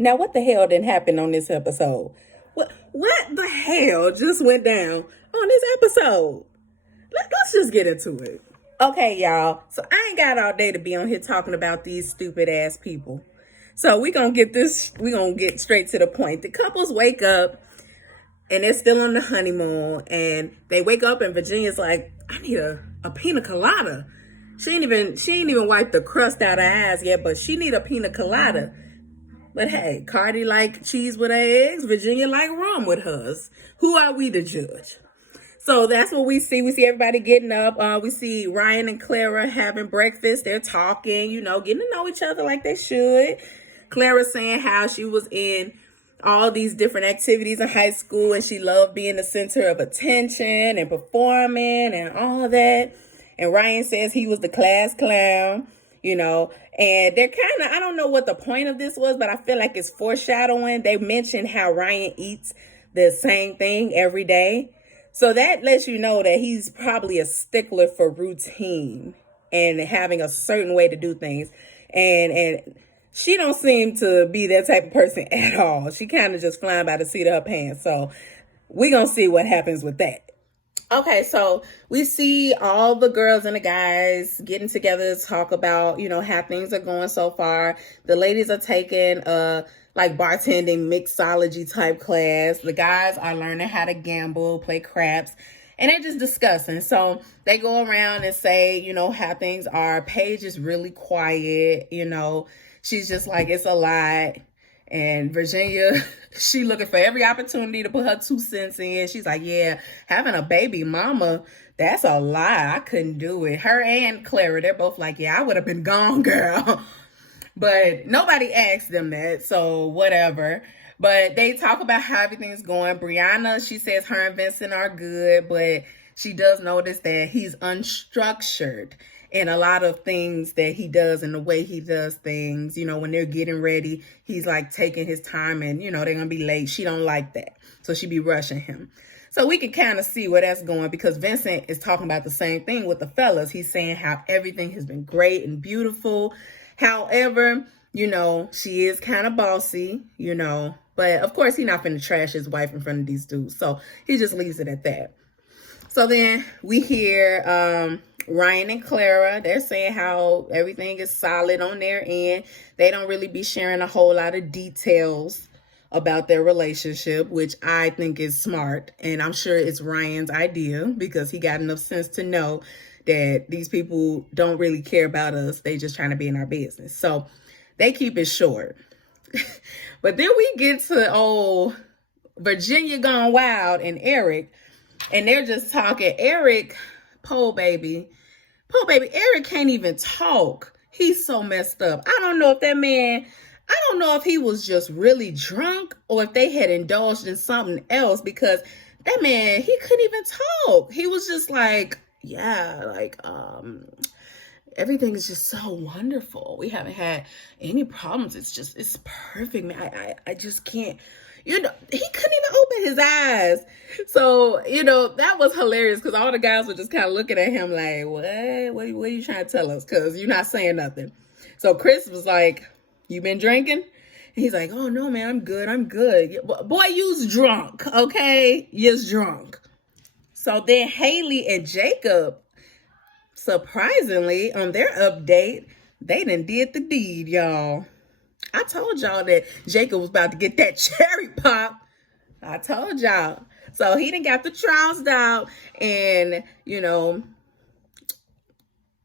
Now, what the hell didn't happen on this episode? What the hell just went down on this episode? Let's just get into it. Okay, y'all. So I ain't got all day to be on here talking about these stupid ass people. So we gonna get straight to the point. The couples wake up and they're still on the honeymoon, and they wake up and Virginia's like, I need a pina colada. She ain't even wiped the crust out her eyes yet, but she need a pina colada. But hey, Cardi like cheese with her eggs, Virginia like rum with hers. Who are we to judge? So that's what we see. We see everybody getting up. We see Ryan and Clara having breakfast. They're talking, getting to know each other like they should. Clara saying how she was in all these different activities in high school and she loved being the center of attention and performing and all of that. And Ryan says he was the class clown, and they're kind of, I don't know what the point of this was, but I feel like it's foreshadowing. They mentioned how Ryan eats the same thing every day. So that lets you know that he's probably a stickler for routine and having a certain way to do things. And she don't seem to be that type of person at all. She kind of just flying by the seat of her pants. So we're going to see what happens with that. Okay, so we see all the girls and the guys getting together to talk about, how things are going so far. The ladies are taking like bartending mixology type class. The guys are learning how to gamble, play craps, and they're just discussing. So they go around and say, how things are. Paige is really quiet, she's just like, it's a lot. And Virginia, she looking for every opportunity to put her 2 cents in. She's like, yeah, having a baby mama, that's a lie. I couldn't do it. Her and Clara, they're both like, yeah, I would have been gone, girl. But nobody asked them that, so whatever. But they talk about how everything's going. Brianna, she says her and Vincent are good, but she does notice that he's unstructured in a lot of things that he does and the way he does things. When they're getting ready, he's like taking his time and, they're going to be late. She don't like that. So she be rushing him. So we can kind of see where that's going because Vincent is talking about the same thing with the fellas. He's saying how everything has been great and beautiful. However, she is kind of bossy, but of course he's not finna trash his wife in front of these dudes. So he just leaves it at that. So then we hear Ryan and Clara, they're saying how everything is solid on their end. They don't really be sharing a whole lot of details about their relationship, which I think is smart. And I'm sure it's Ryan's idea because he got enough sense to know that these people don't really care about us. They just trying to be in our business. So they keep it short. But then we get to old Virginia gone wild and Erik. And they're just talking. Erik, poor baby, Erik can't even talk. He's so messed up. I don't know if he was just really drunk or if they had indulged in something else because that man, he couldn't even talk. He was just like, yeah, everything is just so wonderful. We haven't had any problems. It's perfect, man. I just can't. He couldn't even open his eyes. So, that was hilarious because all the guys were just kind of looking at him like, what are you trying to tell us? Because you're not saying nothing. So Chris was like, you been drinking? And he's like, oh, no, man, I'm good. Boy, you's drunk, okay? You's drunk. So then Haley and Jacob, surprisingly, on their update, they done did the deed, y'all. I told y'all that Jacob was about to get that cherry pop. I told y'all. So he done got the trounced out. And,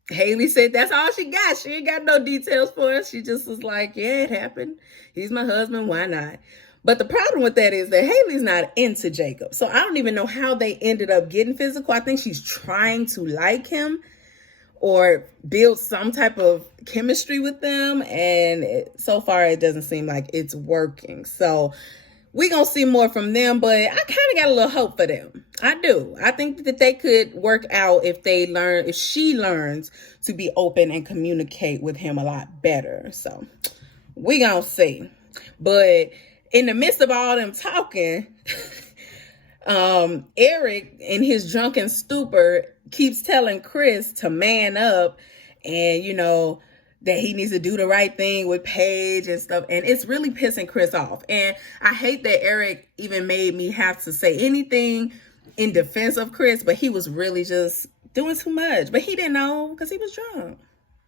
Haley said that's all she got. She ain't got no details for us. She just was like, yeah, it happened. He's my husband. Why not? But the problem with that is that Haley's not into Jacob. So I don't even know how they ended up getting physical. I think she's trying to like him or build some type of chemistry with them. And so far, it doesn't seem like it's working. So we're going to see more from them, but I kind of got a little hope for them. I do. I think that they could work out if she learns to be open and communicate with him a lot better. So we're going to see. But in the midst of all them talking, Erik in his drunken stupor keeps telling Chris to man up and, that he needs to do the right thing with Paige and stuff. And it's really pissing Chris off. And I hate that Erik even made me have to say anything in defense of Chris, but he was really just doing too much. But he didn't know because he was drunk.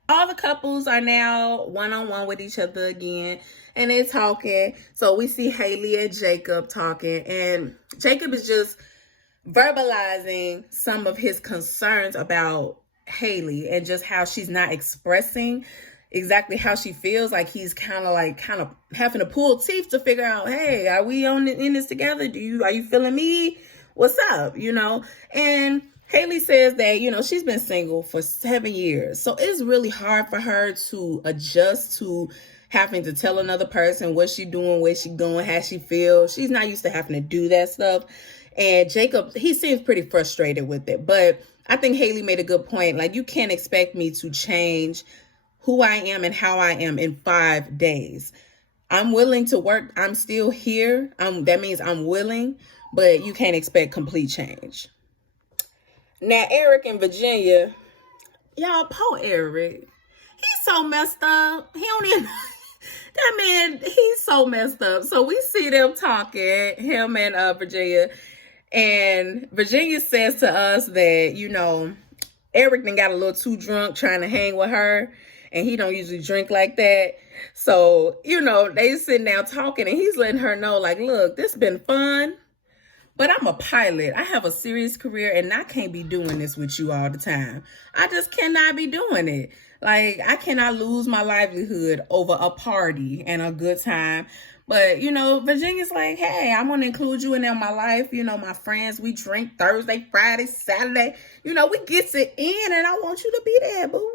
All the couples are now one-on-one with each other again, and they're talking. So we see Haley and Jacob talking, and Jacob is just verbalizing some of his concerns about Haley and just how she's not expressing exactly how she feels. Like he's kind of having to pull teeth to figure out, hey, are we in this together? Are you feeling me? What's up? And Haley says that, she's been single for 7 years. So it's really hard for her to adjust to having to tell another person what she's doing, where she's going, how she feels. She's not used to having to do that stuff. And Jacob, he seems pretty frustrated with it. But I think Haley made a good point. Like, you can't expect me to change who I am and how I am in 5 days. I'm willing to work. I'm still here. That means I'm willing, but you can't expect complete change. Now, Erik in Virginia, y'all, poor Erik. He's so messed up. He don't even, that man, he's so messed up. So we see them talking, him and Virginia. And Virginia says to us that, Erik done got a little too drunk trying to hang with her. And he don't usually drink like that. So, they sitting down talking and he's letting her know, like, look, this been fun. But I'm a pilot. I have a serious career and I can't be doing this with you all the time. I just cannot be doing it. Like, I cannot lose my livelihood over a party and a good time. But, Virginia's like, hey, I want to include you in my life. My friends, we drink Thursday, Friday, Saturday. We get it in and I want you to be there, boo,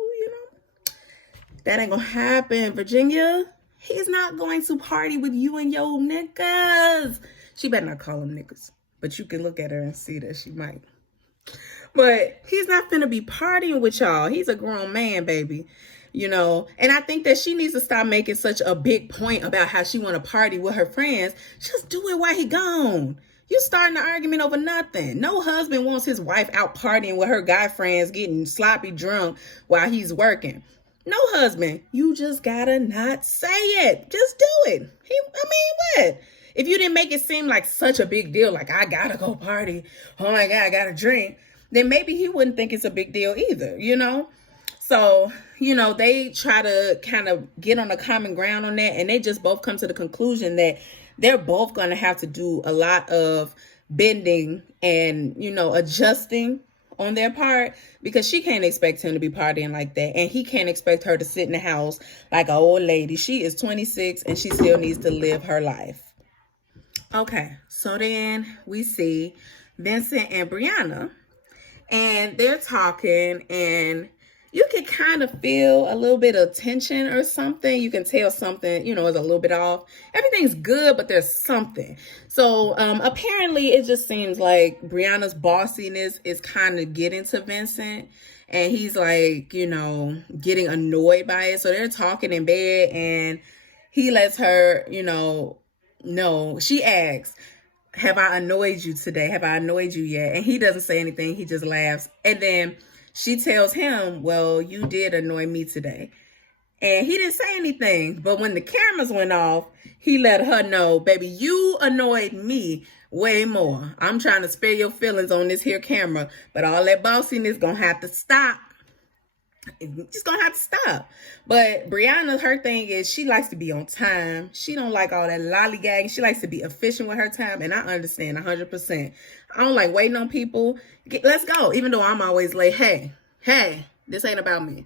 That ain't gonna happen, Virginia. He's not going to party with you and your niggas. She better not call them niggas. But you can look at her and see that she might. But he's not finna be partying with y'all. He's a grown man, baby. And I think that she needs to stop making such a big point about how she want to party with her friends. Just do it while he gone. You starting an argument over nothing. No husband wants his wife out partying with her guy friends, getting sloppy drunk while he's working. No husband. You just gotta not say it. Just do it. What? If you didn't make it seem like such a big deal, like I gotta go party, oh my God, I gotta drink, then maybe he wouldn't think it's a big deal either, So, they try to kind of get on a common ground on that, and they just both come to the conclusion that they're both going to have to do a lot of bending and, adjusting on their part, because she can't expect him to be partying like that, and he can't expect her to sit in the house like an old lady. She is 26 and she still needs to live her life. Okay, so then we see Vincent and Brianna, and they're talking, and you can kind of feel a little bit of tension or something. You can tell something, is a little bit off. Everything's good, but there's something. So apparently it just seems like Brianna's bossiness is kind of getting to Vincent, and he's like, getting annoyed by it. So they're talking in bed, and he lets her, know, she asks, have I annoyed you today? Have I annoyed you yet? And he doesn't say anything. He just laughs. And then she tells him, well, you did annoy me today. And he didn't say anything. But when the cameras went off, he let her know, baby, you annoyed me way more. I'm trying to spare your feelings on this here camera. But all that bossiness gonna have to stop. It's just gonna have to stop. But Brianna, her thing is she likes to be on time. She don't like all that lollygagging. She likes to be efficient with her time, and I understand 100%. I don't like waiting on people. Let's go. Even though I'm always late. Hey, this ain't about me.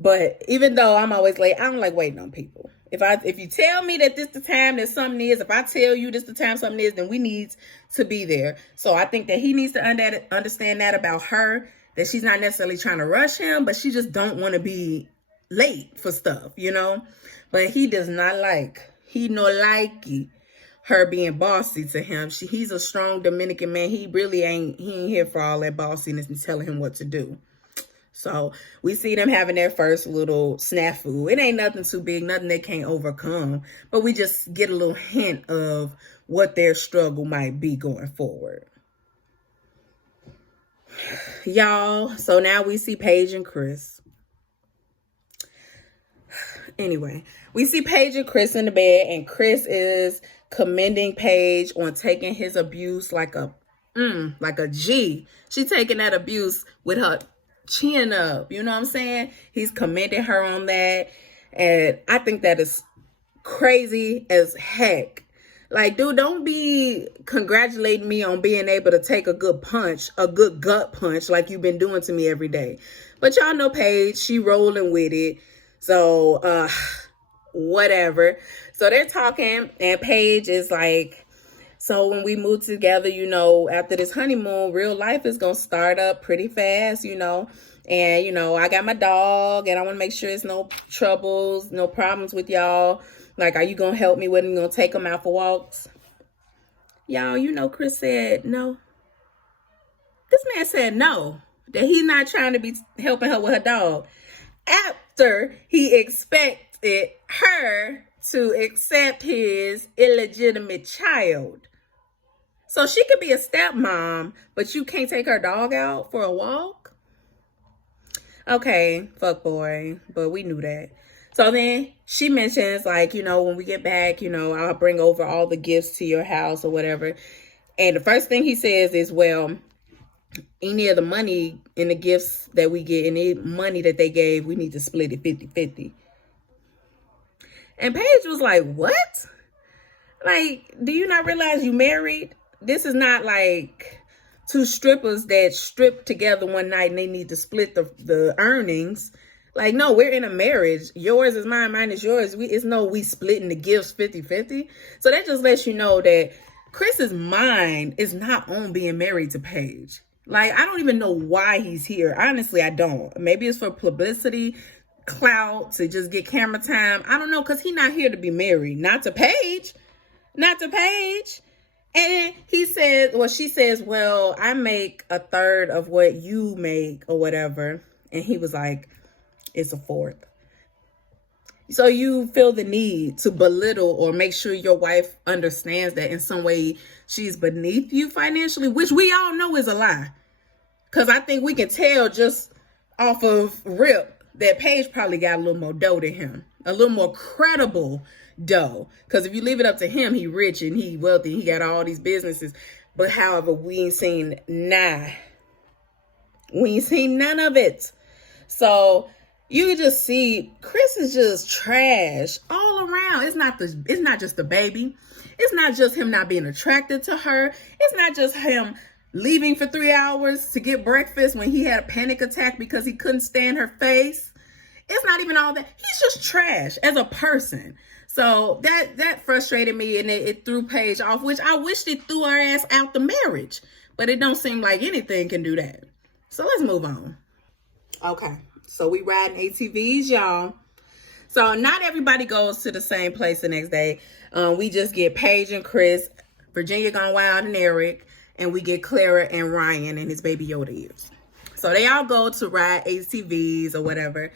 But even though I'm always late, I don't like waiting on people. If you tell me that this the time that something is, if I tell you this the time something is, then we need to be there. So I think that he needs to understand that about her, that she's not necessarily trying to rush him, but she just don't want to be late for stuff, But he does not like, her being bossy to him. He's a strong Dominican man. He ain't here for all that bossiness and telling him what to do. So we see them having their first little snafu. It ain't nothing too big, nothing they can't overcome. But we just get a little hint of what their struggle might be going forward. Y'all, so now we see Paige and Chris. Anyway, we see Paige and Chris in the bed, and Chris is commending Paige on taking his abuse like a G. She taking that abuse with her chin up. You know what I'm saying? He's commending her on that. And I think that is crazy as heck. Like, dude, don't be congratulating me on being able to take a good punch, a good gut punch like you've been doing to me every day. But y'all know Paige, she rolling with it. So, whatever. So they're talking, and Paige is like, so when we move together, you know, after this honeymoon, real life is going to start up pretty fast, you know. And, you know, I got my dog, and I want to make sure it's no troubles, no problems with y'all. Like, are you going to help me with him? You going to take him out for walks? Y'all, you know, Chris said no. This man said no, that he's not trying to be helping her with her dog. After he expected her to accept his illegitimate child. So she could be a stepmom, but you can't take her dog out for a walk? Okay, fuck boy, but we knew that. So then she mentions, like, you know, when we get back, you know, I'll bring over all the gifts to your house or whatever. And the first thing he says is, well, any of the money in the gifts that we get, any money that they gave, we need to split it 50-50. And Paige was like, what? Like, do you not realize you married? This is not like two strippers that stripped together one night and they need to split the earnings. Like, no, we're in a marriage. Yours is mine, mine is yours. It's no we splitting the gifts 50-50. So that just lets you know that Chris's mind is not on being married to Paige. Like, I don't even know why he's here. Honestly, I don't. Maybe it's for publicity, clout, to just get camera time. I don't know, because he's not here to be married. Not to Paige. Not to Paige. And then he says, well, she says, well, I make a third of what you make or whatever. And he was like, it's a fourth. So you feel the need to belittle or make sure your wife understands that in some way she's beneath you financially, which we all know is a lie. Because I think we can tell just off of rip that Paige probably got a little more dough than him. A little more credible dough. Because if you leave it up to him, he rich and he wealthy. He got all these businesses. But however, we ain't seen We ain't seen none of it. So you can just see Chris is just trash all around. It's not just the baby. It's not just him not being attracted to her. It's not just him leaving for 3 hours to get breakfast when he had a panic attack because he couldn't stand her face. It's not even all that. He's just trash as a person. So that frustrated me, and it threw Paige off, which I wished it threw our ass out the marriage. But it don't seem like anything can do that. So let's move on. Okay. So we riding ATVs, y'all. So not everybody goes to the same place the next day. We just get Paige and Chris, Virginia Gone Wild and Erik, and we get Clara and Ryan and his baby Yoda ears. So they all go to ride ATVs or whatever.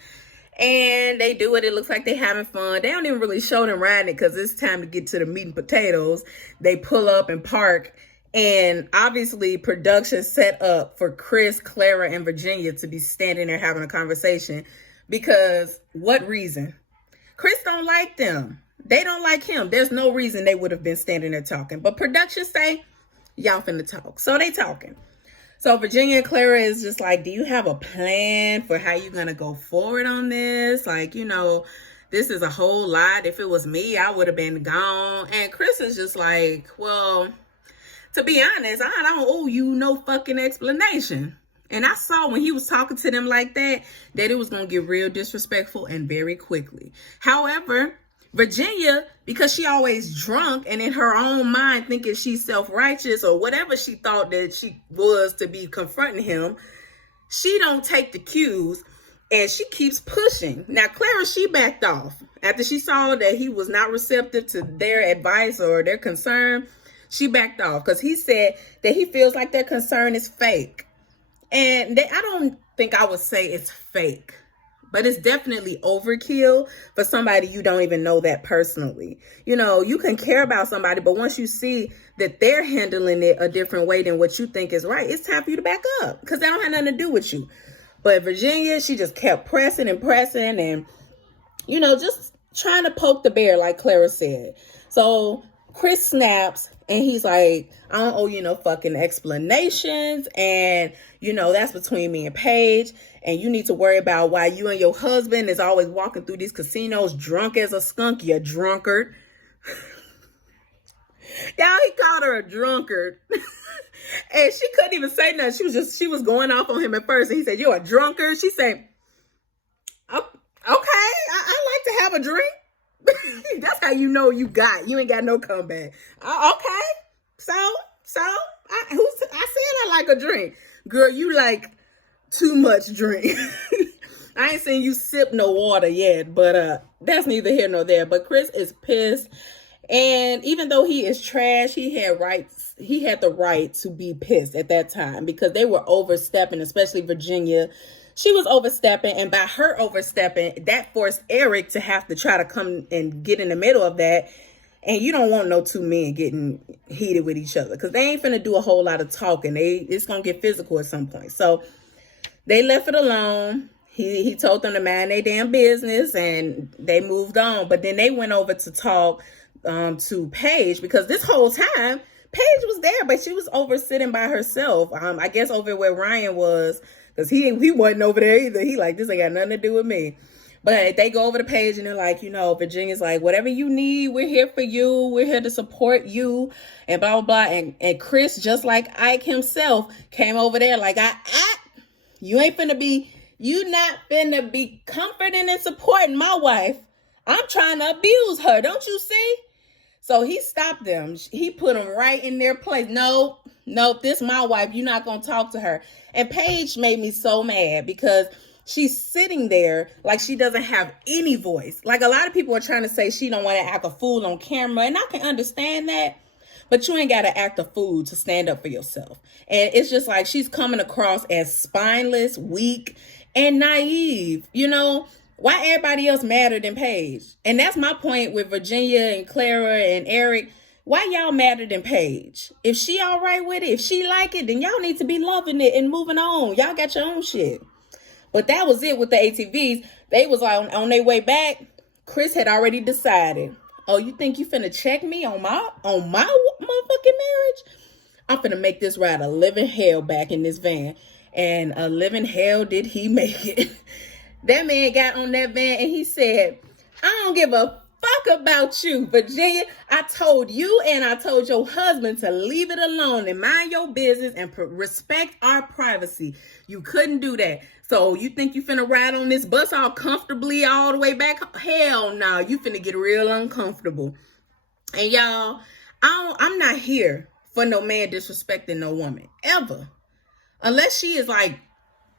And they do it. It looks like they're having fun. They don't even really show them riding it because it's time to get to the meat and potatoes. They pull up and park. And obviously production set up for Chris, Clara, and Virginia to be standing there having a conversation. Because what reason? Chris don't like them. They don't like him. There's no reason they would have been standing there talking. But production say, y'all finna talk. So they talking. So Virginia and Clara is just like, do you have a plan for how you're going to go forward on this? Like, you know, this is a whole lot. If it was me, I would have been gone. And Chris is just like, well, to be honest, I don't owe you no fucking explanation. And I saw when he was talking to them like that it was going to get real disrespectful and very quickly. However, Virginia, because she always drunk and in her own mind thinking she's self-righteous or whatever she thought that she was to be confronting him, she don't take the cues and she keeps pushing. Now, Clara, she backed off. After she saw that he was not receptive to their advice or their concern, she backed off because he said that he feels like their concern is fake. And I don't think I would say it's fake. But it's definitely overkill for somebody you don't even know that personally. You know, you can care about somebody, but once you see that they're handling it a different way than what you think is right, it's time for you to back up because that don't have nothing to do with you. But Virginia, she just kept pressing and pressing and, you know, just trying to poke the bear, like Clara said. So Chris snaps and he's like, I don't owe you no fucking explanations. And, that's between me and Paige. And you need to worry about why you and your husband is always walking through these casinos drunk as a skunk, you drunkard. Y'all, he called her a drunkard. And she couldn't even say nothing. She was going off on him at first. And he said, you're a drunkard. She said, okay, I like to have a drink. That's how you know you ain't got no comeback. Okay. So I said I like a drink. Girl, you like too much drink. I ain't seen you sip no water yet, but that's neither here nor there. But Chris is pissed. And even though he is trash, he had the right to be pissed at that time because they were overstepping, especially Virginia. She was overstepping, and by her overstepping, that forced Erik to have to try to come and get in the middle of that. And you don't want no two men getting heated with each other because they ain't finna do a whole lot of talking. It's gonna get physical at some point. So they left it alone. He told them to mind their damn business, and they moved on. But then they went over to talk to Paige because this whole time Paige was there, but she was over sitting by herself. I guess over where Ryan was. Because he wasn't over there either. He like, this ain't got nothing to do with me. But they go over the page and they're like, Virginia's like, whatever you need, we're here for you. We're here to support you and blah, blah, blah. And Chris, just like Ike himself, came over there like, you not finna be comforting and supporting my wife. I'm trying to abuse her. Don't you see? So he stopped them. He put them right in their place. Nope, this is my wife. You're not going to talk to her. And Paige made me so mad because she's sitting there like she doesn't have any voice. Like a lot of people are trying to say she don't want to act a fool on camera. And I can understand that. But you ain't got to act a fool to stand up for yourself. And it's just like she's coming across as spineless, weak, and naive. Why everybody else madder than Paige? And that's my point with Virginia and Clara and Erik. Why y'all madder than Paige? If she all right with it, if she like it, then y'all need to be loving it and moving on. Y'all got your own shit. But that was it with the ATVs. They was on their way back. Chris had already decided, oh, you think you finna check me on my motherfucking marriage? I'm finna make this ride a living hell back in this van. And a living hell did he make it. That man got on that van and he said, I don't give a fuck about you, Virginia. I told you and I told your husband to leave it alone and mind your business and respect our privacy. You couldn't do that. So you think you finna ride on this bus all comfortably all the way back? Hell no, you finna get real uncomfortable. And y'all, I'm not here for no man disrespecting no woman, ever. Unless she is like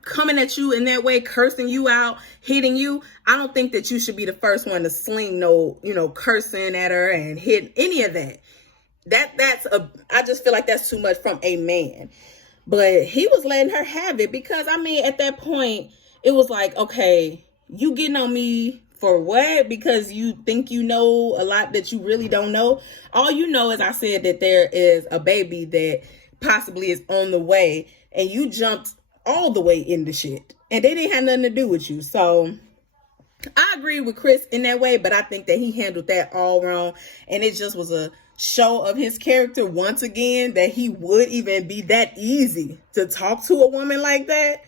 coming at you in that way, cursing you out, hitting you, I don't think that you should be the first one to sling no, cursing at her and hit any of that. I just feel like that's too much from a man. But he was letting her have it because, at that point, it was like, okay, you getting on me for what? Because you think you know a lot that you really don't know. All you know is I said that there is a baby that possibly is on the way, and you jumped all the way into shit and they didn't have nothing to do with you. So I agree with Chris in that way, but I think that he handled that all wrong. And it just was a show of his character once again, that he would even be that easy to talk to a woman like that.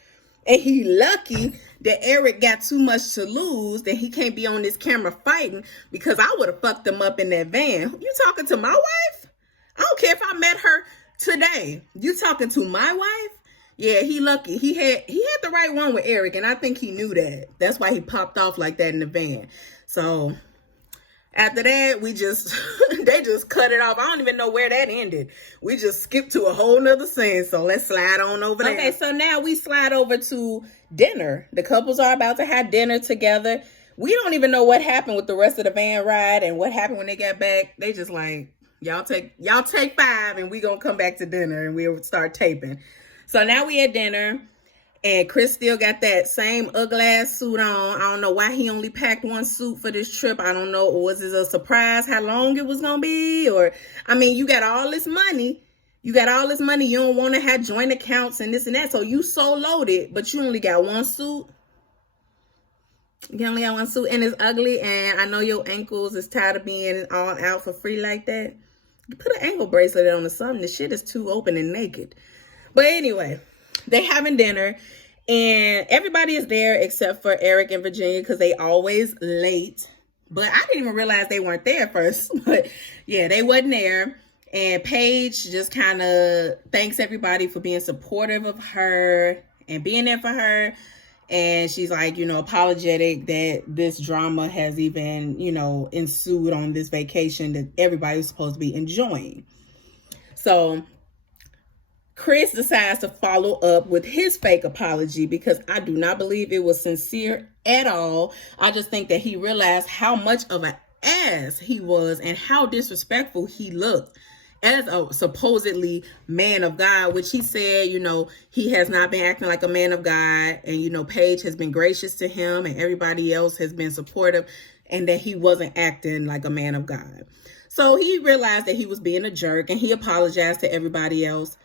And he lucky that Erik got too much to lose, that he can't be on this camera fighting, because I would have fucked him up in that van. You talking to my wife? I don't care if I met her today. You talking to my wife? Yeah, he lucky. He had the right one with Erik, and I think he knew that. That's why he popped off like that in the van. So after that, they just cut it off. I don't even know where that ended. We just skipped to a whole nother scene. So let's slide on over there. Okay, so now we slide over to dinner. The couples are about to have dinner together. We don't even know what happened with the rest of the van ride and what happened when they got back. They just like, y'all take 5 and we gonna come back to dinner and we'll start taping. So now we at dinner, and Chris still got that same ugly ass suit on. I don't know why he only packed one suit for this trip. I don't know. Was it a surprise how long it was going to be? Or, you got all this money. You don't want to have joint accounts and this and that. So you so loaded, but you only got one suit. You only got one suit and it's ugly, and I know your ankles is tired of being all out for free like that. You put an ankle bracelet on or something. The shit is too open and naked. But anyway, they having dinner, and everybody is there except for Erik and Virginia because they always late. But I didn't even realize they weren't there first. But yeah, they wasn't there. And Paige just kind of thanks everybody for being supportive of her and being there for her. And she's like, apologetic that this drama has even, ensued on this vacation that everybody was supposed to be enjoying. So Chris decides to follow up with his fake apology because I do not believe it was sincere at all. I just think that he realized how much of an ass he was and how disrespectful he looked as a supposedly man of God, which he said, he has not been acting like a man of God. And, Paige has been gracious to him and everybody else has been supportive, and that he wasn't acting like a man of God. So he realized that he was being a jerk and he apologized to everybody else.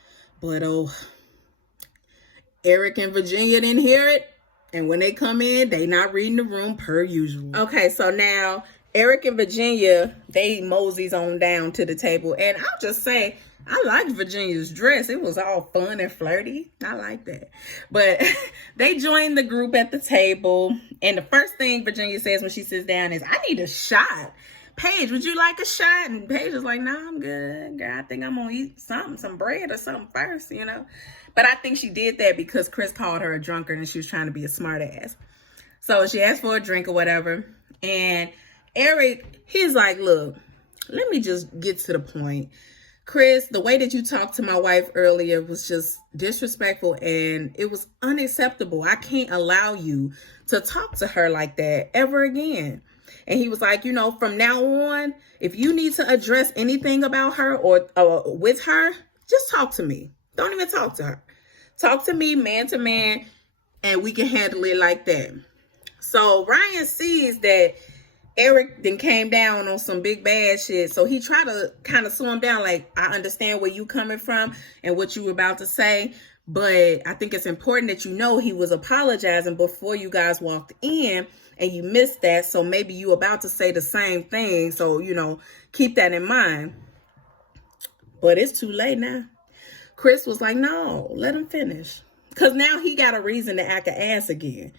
But, Erik and Virginia didn't hear it. And when they come in, they not reading the room per usual. Okay, so now Erik and Virginia, they moseys on down to the table. And I'll just say, I liked Virginia's dress. It was all fun and flirty. I like that. But they joined the group at the table. And the first thing Virginia says when she sits down is, I need a shot. Paige, would you like a shot? And Paige is like, nah, I'm good. Girl, I think I'm going to eat some bread or something first, But I think she did that because Chris called her a drunkard and she was trying to be a smart ass. So she asked for a drink or whatever. And Erik, he's like, look, let me just get to the point. Chris, the way that you talked to my wife earlier was just disrespectful and it was unacceptable. I can't allow you to talk to her like that ever again. And he was like, from now on, if you need to address anything about her or with her, just talk to me. Don't even talk to her. Talk to me man to man, and we can handle it like that. So Ryan sees that Erik then came down on some big bad shit. So he tried to kind of slow him down. Like, I understand where you coming from and what you were about to say. But I think it's important that he was apologizing before you guys walked in and you missed that. So maybe you about to say the same thing. So, keep that in mind. But it's too late now. Chris was like, no, let him finish. Because now he got a reason to act an ass again.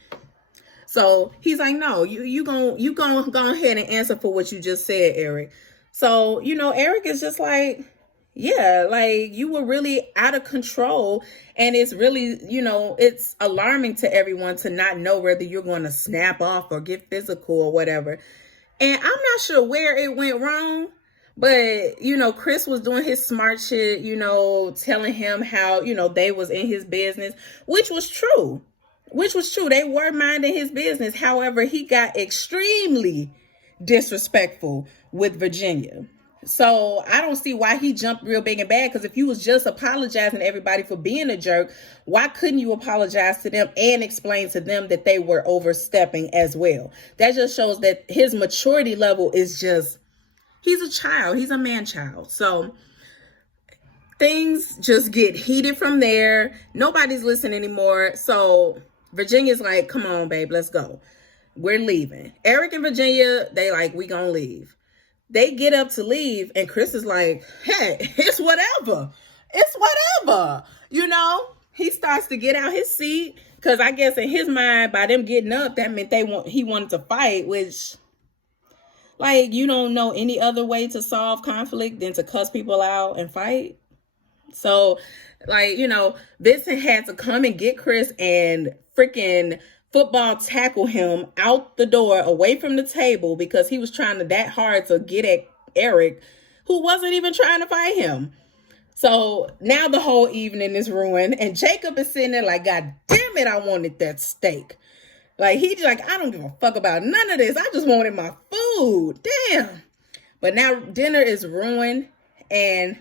So he's like, no, you gonna go ahead and answer for what you just said, Erik. So, Erik is just like, yeah, like you were really out of control. And it's really, it's alarming to everyone to not know whether you're going to snap off or get physical or whatever. And I'm not sure where it went wrong. But, Chris was doing his smart shit, telling him how, they was in his business, which was true. They were minding his business. However, he got extremely disrespectful with Virginia. So I don't see why he jumped real big and bad. Because if you was just apologizing to everybody for being a jerk, why couldn't you apologize to them and explain to them that they were overstepping as well? That just shows that his maturity level is just, he's a child. He's a man-child. So things just get heated from there. Nobody's listening anymore. So Virginia's like, come on, babe, let's go. We're leaving. Erik and Virginia, they like, we gonna leave. They get up to leave, and Chris is like, hey, it's whatever. It's whatever. He starts to get out his seat, because I guess in his mind, by them getting up, that meant he wanted to fight, which, like, you don't know any other way to solve conflict than to cuss people out and fight. So, like, Vincent had to come and get Chris and freaking football tackle him out the door away from the table because he was trying that hard to get at Erik, who wasn't even trying to fight him. So now the whole evening is ruined, and Jacob is sitting there like, God damn it, I wanted that steak. Like, he's like, I don't give a fuck about none of this. I just wanted my food. Damn. But now dinner is ruined, and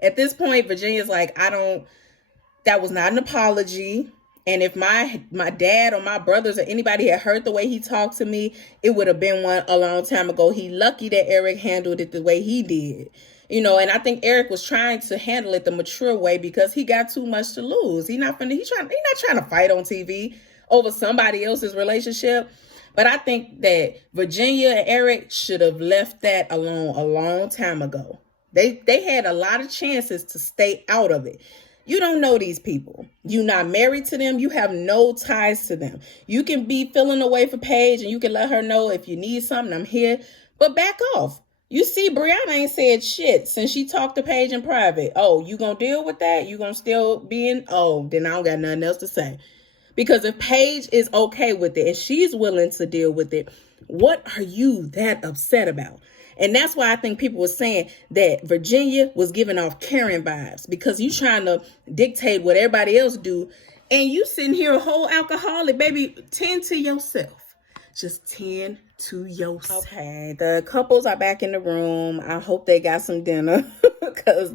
at this point, Virginia's like, that was not an apology. And if my dad or my brothers or anybody had heard the way he talked to me, it would have been one a long time ago. He lucky that Erik handled it the way he did. And I think Erik was trying to handle it the mature way because he got too much to lose. He's not trying to fight on TV over somebody else's relationship. But I think that Virginia and Erik should have left that alone a long time ago. They had a lot of chances to stay out of it. You don't know these people. You're not married to them. You have no ties to them. You can be feeling away for Paige and you can let her know if you need something, I'm here. But back off. You see, Brianna ain't said shit since she talked to Paige in private. Oh, you gonna deal with that? You gonna still be in? Oh, then I don't got nothing else to say. Because if Paige is okay with it and she's willing to deal with it, what are you that upset about? And that's why I think people were saying that Virginia was giving off Karen vibes, because you trying to dictate what everybody else do. And you sitting here a whole alcoholic, baby, tend to yourself. Just tend to yourself. Okay, the couples are back in the room. I hope they got some dinner because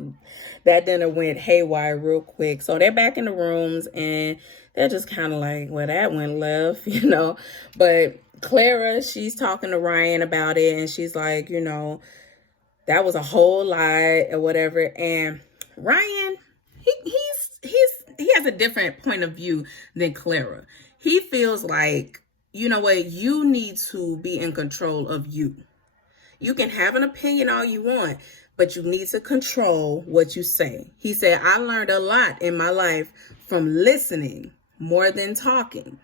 that dinner went haywire real quick. So they're back in the rooms and they're just kind of like, well, that went left, you know. But Clara, she's talking to Ryan about it, and she's like, you know, that was a whole lie or whatever. And Ryan, he has a different point of view than Clara. He feels like, you know what, you need to be in control of you. You can have an opinion all you want, but you need to control what you say. He said, I learned a lot in my life from listening more than talking.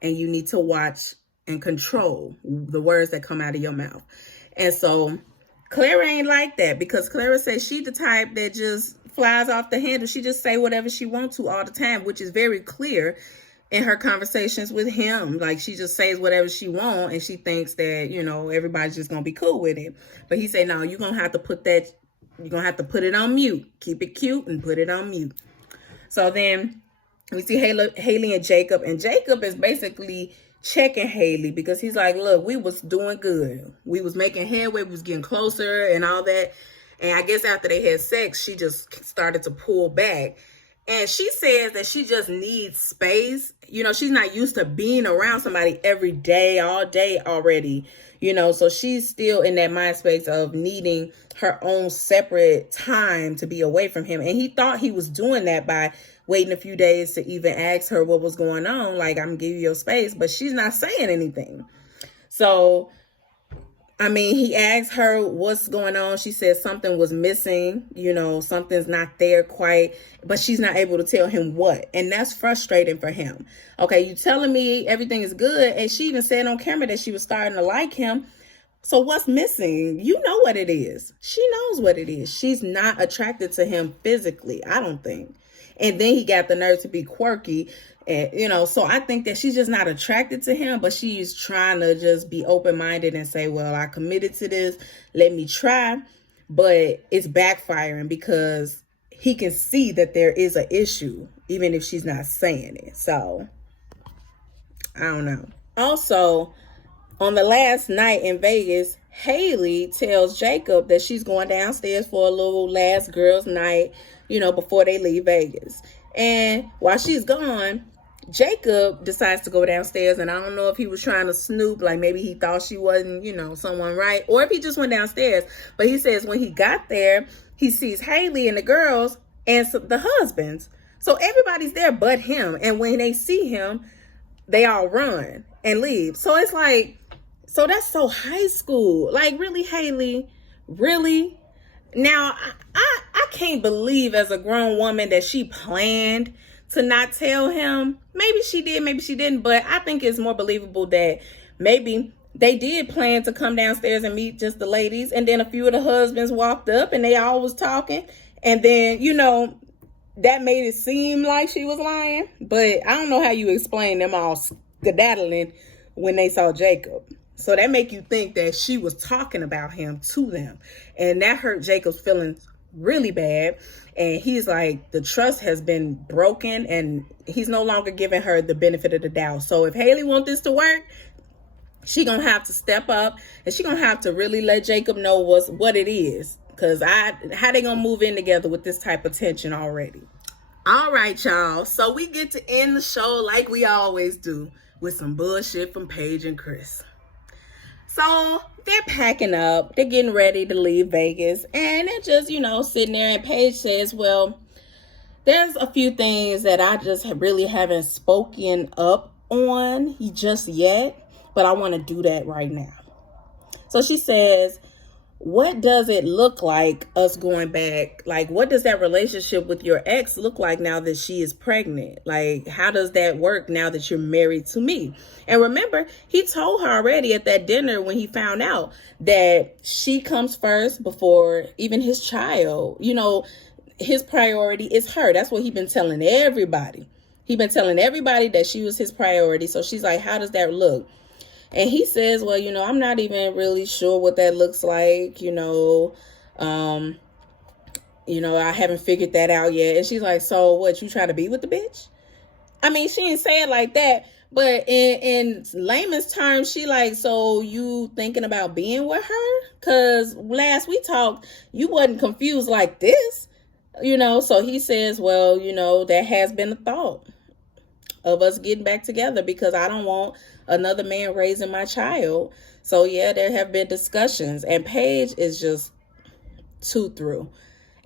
And you need to watch and control the words that come out of your mouth. And so Clara ain't like that, because Clara says she the type that just flies off the handle. She just say whatever she wants to all the time, which is very clear in her conversations with him. Like, she just says whatever she wants and she thinks that, you know, everybody's just gonna be cool with it. But he said, no, you're gonna have to put it on mute. Keep it cute and put it on mute. So then we see Haley and Jacob is basically checking Haley, because he's like, look, we was doing good. We was making headway. We was getting closer and all that. And I guess after they had sex, she just started to pull back. And she says that she just needs space. You know, she's not used to being around somebody every day, all day already. You know, so she's still in that mind space of needing her own separate time to be away from him. And he thought he was doing that by waiting a few days to even ask her what was going on. Like, I'm gonna give you your space, but she's not saying anything. So, I mean, he asked her what's going on. She said something was missing, you know, something's not there quite, but she's not able to tell him what. And that's frustrating for him. Okay, you telling me everything is good, and she even said on camera that she was starting to like him. So what's missing? You know what it is. She knows what it is. She's not attracted to him physically, I don't think. And then he got the nerve to be quirky. And, you know, so I think that she's just not attracted to him, but she's trying to just be open-minded and say, well, I committed to this. Let me try. But it's backfiring because he can see that there is an issue, even if she's not saying it. So, I don't know. Also, on the last night in Vegas, Haley tells Jacob that she's going downstairs for a little last girls' night, you know, before they leave Vegas. And while she's gone, Jacob decides to go downstairs, and I don't know if he was trying to snoop, like maybe he thought she wasn't, you know, someone right, or if he just went downstairs. But he says when he got there, he sees Haley and the girls and the husbands. So everybody's there but him. And when they see him, they all run and leave. So it's like, so that's so high school. Like, really, Haley? Really? Now, I can't believe as a grown woman that she planned to not tell him. Maybe she did, maybe she didn't. But I think it's more believable that maybe they did plan to come downstairs and meet just the ladies. And then a few of the husbands walked up and they all was talking. And then, you know, that made it seem like she was lying. But I don't know how you explain them all skedaddling when they saw Jacob. So that make you think that she was talking about him to them. And that hurt Jacob's feelings really bad. And he's like, the trust has been broken and he's no longer giving her the benefit of the doubt. So if Haley wants this to work, she gonna have to step up and she gonna have to really let Jacob know what it is. Because how they gonna move in together with this type of tension already? All right, y'all. So we get to end the show like we always do with some bullshit from Paige and Chris. So they're packing up. They're getting ready to leave Vegas. And they're just, you know, sitting there. And Paige says, well, there's a few things that I just really haven't spoken up on just yet. but I want to do that right now. So she says, what does it look like us going back? Like, what does that relationship with your ex look like now that she is pregnant? Like, how does that work now that you're married to me? And remember, he told her already at that dinner when he found out that she comes first before even his child. You know, his priority is her. That's what he's been telling everybody. He's been telling everybody that she was his priority. So she's like, how does that look? And he says, well, you know, I'm not even really sure what that looks like. I haven't figured that out yet. And she's like, so what, you trying to be with the bitch? I mean, she didn't say it like that, but in layman's terms, she like, so you thinking about being with her? Because last we talked, you wasn't confused like this, So he says, well, that has been a thought of us getting back together because I don't want another man raising my child. So yeah, there have been discussions, and Paige is just too through.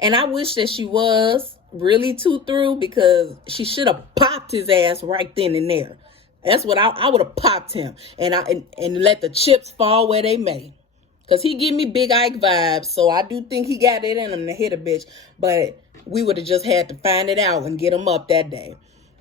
And I wish that she was really too through, because she should have popped his ass right then and there. That's what I would have popped him, and let the chips fall where they may. Because he give me Big Ike vibes, so I do think he got it in him to hit a bitch. But we would have just had to find it out and get him up that day.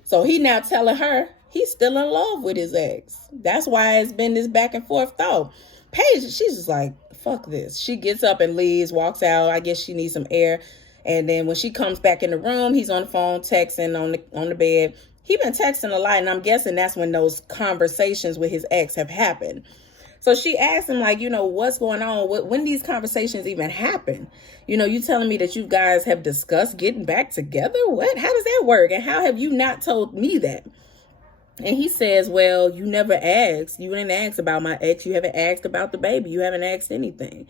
So he now telling her he's still in love with his ex. That's why it's been this back and forth thought. Paige, she's just like, fuck this. She gets up and leaves, walks out. I guess she needs some air. And then when she comes back in the room, he's on the phone texting on the bed. He been texting a lot, and I'm guessing that's when those conversations with his ex have happened. So she asked him, like, what's going on? When these conversations even happen? You telling me that you guys have discussed getting back together? What? How does that work? And how have you not told me that? And he says, well, you never asked. You didn't ask about my ex. You haven't asked about the baby. You haven't asked anything.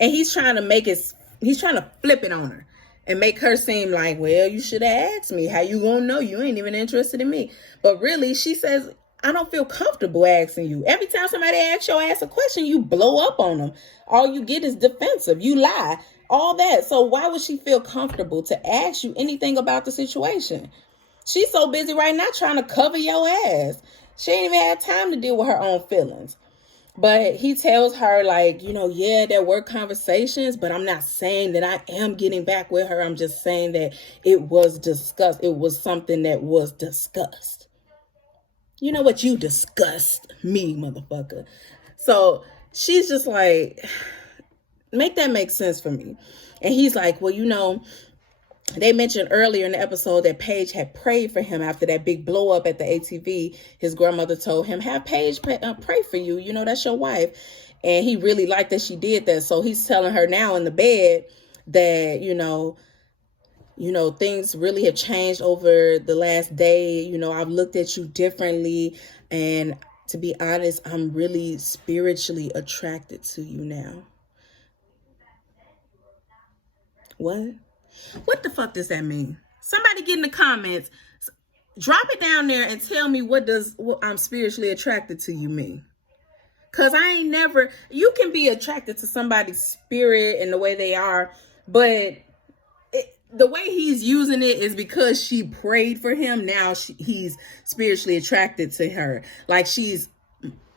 And he's trying to flip it on her and make her seem like, well, you should have asked me. How you gonna know? You ain't even interested in me. But really, she says, I don't feel comfortable asking you. Every time somebody asks your ass a question, you blow up on them. All you get is defensive. You lie. All that. So why would she feel comfortable to ask you anything about the situation? She's so busy right now trying to cover your ass. She ain't even had time to deal with her own feelings. But he tells her, like, yeah, there were conversations, but I'm not saying that I am getting back with her. I'm just saying that it was discussed. It was something that was discussed. You know what? You disgust me, motherfucker. So she's just like, make that make sense for me. And he's like, well, they mentioned earlier in the episode that Paige had prayed for him after that big blow up at the ATV. His grandmother told him, have Paige pray for you. That's your wife. And he really liked that she did that. So he's telling her now in the bed that, things really have changed over the last day. I've looked at you differently. And to be honest, I'm really spiritually attracted to you now. What? What the fuck does that mean? Somebody get in the comments. Drop it down there and tell me what I'm spiritually attracted to you mean. Because you can be attracted to somebody's spirit and the way they are, but the way he's using it is because she prayed for him. Now he's spiritually attracted to her. Like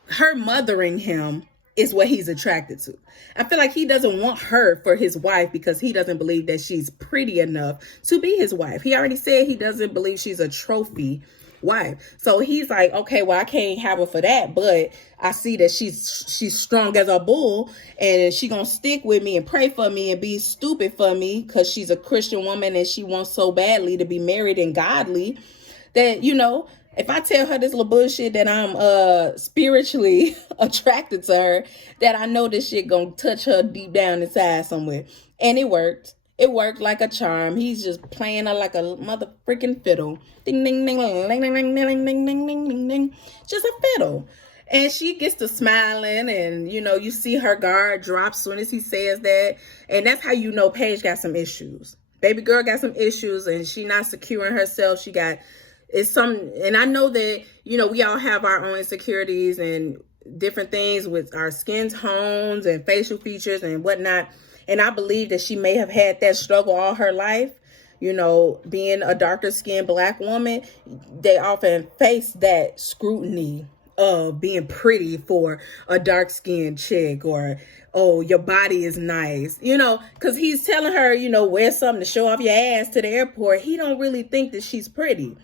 her mothering him is what he's attracted to. I feel like he doesn't want her for his wife because he doesn't believe that she's pretty enough to be his wife. He already said he doesn't believe she's a trophy wife. So he's like, okay, well, I can't have her for that, but I see that she's strong as a bull, and she gonna stick with me and pray for me and be stupid for me because she's a Christian woman and she wants so badly to be married and godly that, if I tell her this little bullshit that I'm spiritually attracted to her, that I know this shit gonna touch her deep down inside somewhere. And it worked. It worked like a charm. He's just playing her like a mother freaking fiddle. Ding, ding, ding, ding, ding, ding, ding, ding, ding, ding, ding, ding, ding. Just a fiddle. And she gets to smiling, and, you see her guard drop as soon as he says that. And that's how you know Paige got some issues. Baby girl got some issues, and she not securing herself. And I know that, we all have our own insecurities and different things with our skin tones and facial features and whatnot. And I believe that she may have had that struggle all her life. Being a darker skinned Black woman, they often face that scrutiny of being pretty for a dark-skinned chick, or, oh, your body is nice, you know, because he's telling her, you know, wear something to show off your ass to the airport. He don't really think that she's pretty,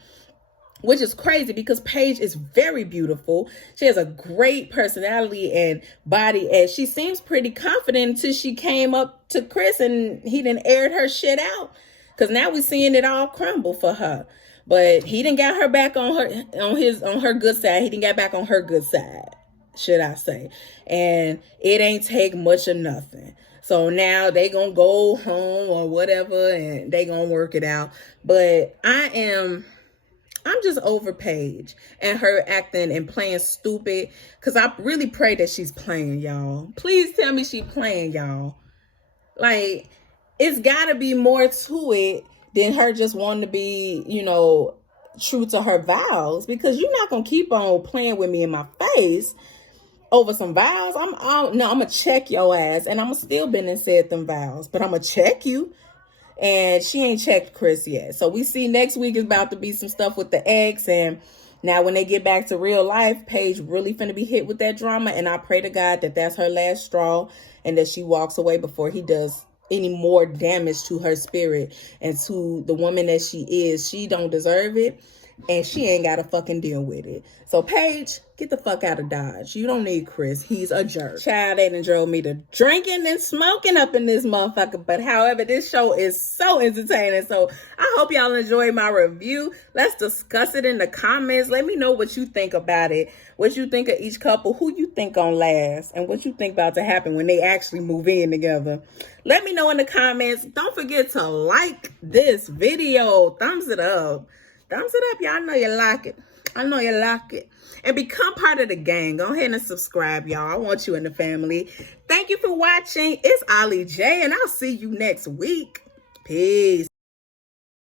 which is crazy because Paige is very beautiful. She has a great personality and body, and she seems pretty confident until she came up to Chris and he done aired her shit out. Because now we're seeing it all crumble for her. But he didn't got her back on her good side. He didn't get back on her good side, should I say. And it ain't take much of nothing. So now they gonna go home or whatever and they gonna work it out. But I'm just over Paige and her acting and playing stupid. Because I really pray that she's playing, y'all. Please tell me she's playing, y'all. Like, it's got to be more to it than her just wanting to be, you know, true to her vows. Because you're not going to keep on playing with me in my face over some vows. I'm going to check your ass. And I'm going to still been and said them vows. But I'm going to check you. And she ain't checked Chris yet. So we see next week is about to be some stuff with the ex. And now when they get back to real life, Paige really finna be hit with that drama. And I pray to God that that's her last straw. And that she walks away before he does any more damage to her spirit. And to the woman that she is. She don't deserve it. And she ain't got to fucking deal with it. So, Paige, get the fuck out of Dodge. You don't need Chris. He's a jerk. Child, they done drove me to drinking and smoking up in this motherfucker. But, however, this show is so entertaining. So, I hope y'all enjoyed my review. Let's discuss it in the comments. Let me know what you think about it. What you think of each couple. Who you think gonna last. And what you think about to happen when they actually move in together. Let me know in the comments. Don't forget to like this video. Thumbs it up. Thumbs it up, y'all. I know you like it. I know you like it. And become part of the gang. Go ahead and subscribe, y'all. I want you in the family. Thank you for watching. It's Ollie J, and I'll see you next week. Peace.